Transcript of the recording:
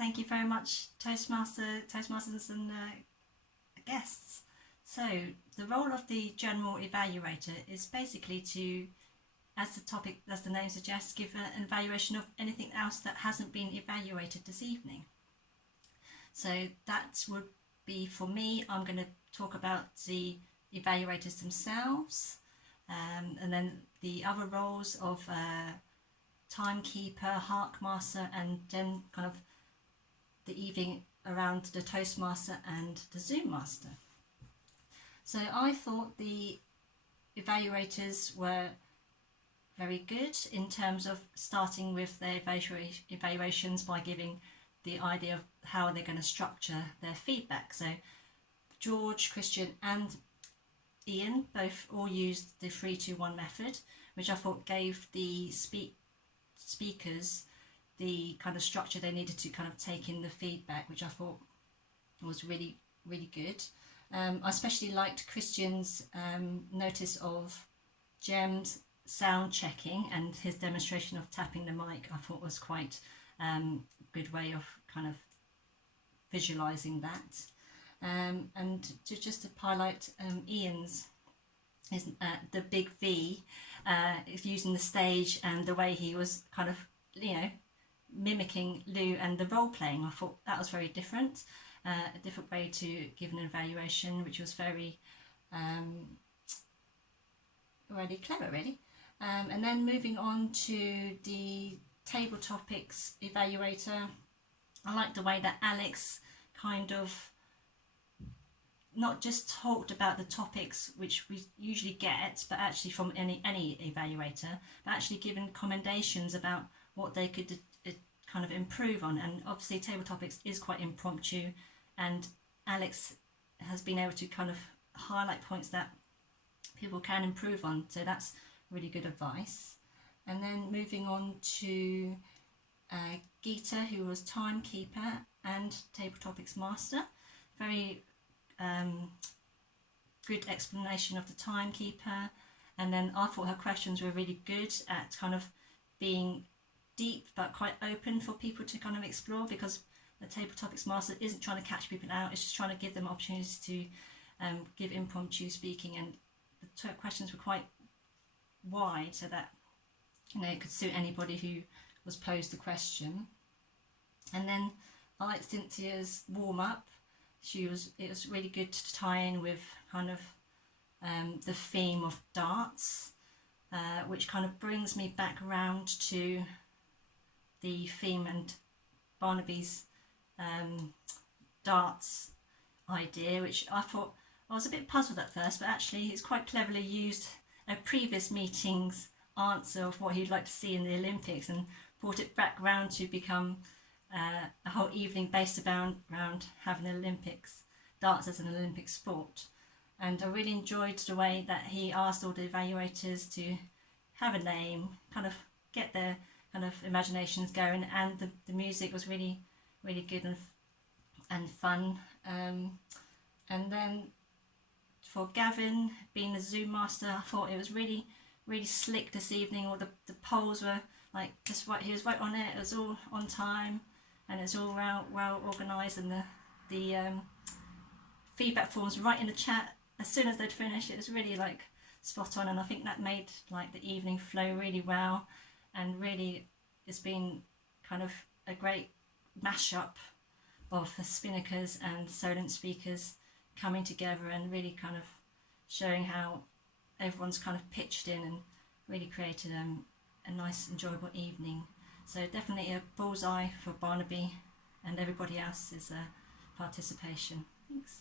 Thank you very much, Toastmasters and guests. So the role of the General Evaluator is basically to, as the name suggests, give an evaluation of anything else that hasn't been evaluated this evening. So that would be, for me, I'm going to talk about the evaluators themselves, and then the other roles of timekeeper, Hark Master, and then kind of the evening around the Toastmaster and the Zoom Master. So I thought the evaluators were very good in terms of starting with their evaluations by giving the idea of how they're going to structure their feedback. So George, Christian and Ian both all used the 3-2-1 method, which I thought gave the speakers the kind of structure they needed to kind of take in the feedback, which I thought was really, really good. I especially liked Christian's notice of Jem's sound checking and his demonstration of tapping the mic. I thought was quite good way of kind of visualizing that. And just to highlight Ian's the big V, using the stage and the way he was kind of, mimicking Lou and the role playing. I thought that was very different, a different way to give an evaluation, which was very really clever, really. And then moving on to the table topics evaluator, I like the way that Alex kind of not just talked about the topics which we usually get, but actually from any evaluator, but actually given commendations about what they could kind of improve on. And obviously table topics is quite impromptu, and Alex has been able to kind of highlight points that people can improve on, so that's really good advice. And then moving on to Geeta, who was timekeeper and table topics master. Very good explanation of the timekeeper, and then I thought her questions were really good at kind of being deep but quite open for people to kind of explore, because the table topics master isn't trying to catch people out, it's just trying to give them opportunities to give impromptu speaking, and the questions were quite wide so that it could suit anybody who was posed the question. And then I like Cynthia's warm-up. It was really good to tie in with kind of the theme of darts, which kind of brings me back around to the theme and Barnaby's darts idea, which I thought I was a bit puzzled at first, but actually he's quite cleverly used a previous meeting's answer of what he'd like to see in the Olympics and brought it back round to become a whole evening based around having the Olympics, darts as an Olympic sport. And I really enjoyed the way that he asked all the evaluators to have a name, kind of get their kind of imaginations going, and the music was really, really good and fun. And then for Gavin being the Zoom master, I thought it was really, really slick this evening. All the polls were like just right, he was right on it, it was all on time, and it's all well organised, and the feedback forms right in the chat as soon as they'd finished. It was really like spot on, and I think that made like the evening flow really well, and really it's been kind of a great mashup of the Spinnakers and Solent speakers coming together and really kind of showing how everyone's kind of pitched in and really created a nice enjoyable evening. So definitely a bullseye for Barnaby and everybody else's participation. Thanks.